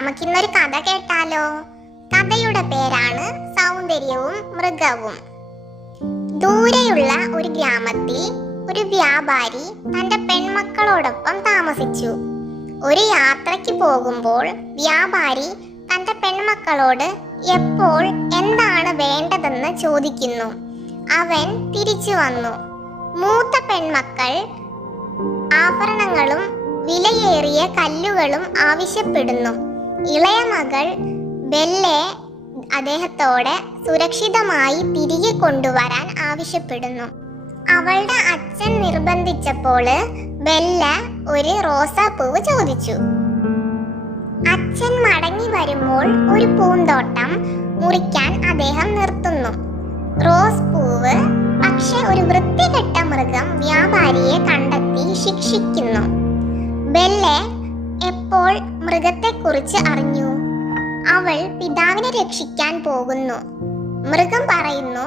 നമുക്കിന്നൊരു കഥ കേട്ടാലോ? കഥയുടെ പേരാണ് സൗന്ദര്യവും മൃഗവും. ദൂരെയുള്ള ഒരു ഗ്രാമത്തിൽ ഒരു വ്യാപാരി തന്റെ പെൺമക്കളോടൊപ്പം താമസിച്ചു. ഒരു യാത്രയ്ക്ക് പോകുമ്പോൾ വ്യാപാരി തന്റെ പെൺമക്കളോട് എപ്പോൾ എന്താണ് വേണ്ടതെന്ന് ചോദിക്കുന്നു. അവൻ തിരിച്ചു വന്നു. മൂത്ത പെൺമക്കൾ ആഭരണങ്ങളും വിലയേറിയ കല്ലുകളും ആവശ്യപ്പെടുന്നു. ഇളയ മകൾ ബെല്ലെ അദ്ദേഹത്തോടെ സുരക്ഷിതമായി തിരികെ കൊണ്ടുവരാൻ ആവശ്യപ്പെടുന്നു. അവളുടെ അച്ഛൻ നിർബന്ധിച്ചപ്പോൾ ബെല്ല ഒരു റോസാപ്പൂവ് ചോദിച്ചു. അച്ഛൻ മടങ്ങി വരുമ്പോൾ ഒരു പൂന്തോട്ടം മുറിക്കാൻ അദ്ദേഹം നിർത്തുന്നു. റോസ് പൂവ്. പക്ഷെ ഒരു വൃത്തികെട്ട മൃഗം വ്യാപാരിയെ കണ്ടെത്തി ശിക്ഷിക്കുന്നു. ബെല്ലെ എപ്പോൾ മൃഗത്തെക്കുറിച്ച് അറിഞ്ഞു? അവൾ പിതാവിനെ രക്ഷിക്കാൻ പോകുന്നു. മൃഗം പറയുന്നു,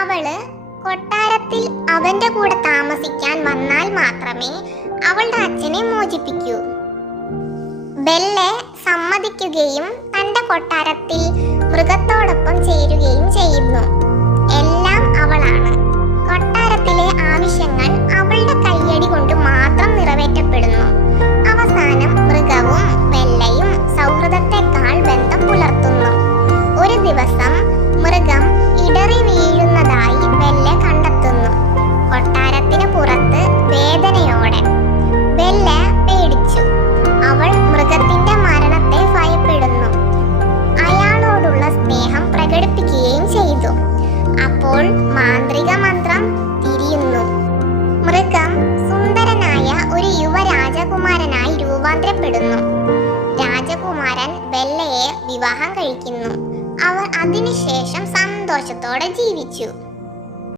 അവള് കൊട്ടാരത്തിൽ അവന്റെ കൂടെ താമസിക്കാൻ വന്നാൽ മാത്രമേ അവളുടെ അച്ഛനെ മോചിപ്പിക്കൂ. ബെല്ലെ സമ്മതിക്കുകയും തന്റെ കൊട്ടാരത്തിൽ മൃഗത്തോടൊപ്പം ചേരുകയും ചെയ്യുന്നു. എല്ലാം അവളാണ്. കൊട്ടാരത്തിലെ ആവശ്യങ്ങൾ അവളുടെ കയ്യടി കൊണ്ട് മാത്രം നിറവേറ്റപ്പെടുന്നു. അവസാനം മൃഗവും ബെല്ലയും സൗഹൃദത്തെക്കാൾ ബന്ധം പുലർത്തുന്നു. ഒരു ദിവസം മൃഗം ഇടറി വീഴുന്നതായി ബെല്ല കണ്ടെത്തുന്നു. കൊട്ടാരത്തിന് പുറത്ത് വേദനയോടെ. ബെല്ല പേടിച്ചു. അവൾ മൃഗത്തിന്റെ മരണത്തെ ഭയപ്പെടുന്നു. അയാളോടുള്ള സ്നേഹം പ്രകടിപ്പിക്കുകയും ചെയ്തു. അപ്പോൾ മാന്ത്രിക മന്ത്രം തിരിയുന്നു. മൃഗം സുന്ദരനായ ഒരു യുവ രാജകുമാരനായി രൂപാന്തരപ്പെടുന്നു. രാജകുമാരൻ ബെല്ലയെ വിവാഹം കഴിക്കുന്നു. അവർ അതിനുശേഷം സന്തോഷത്തോടെ ജീവിച്ചു.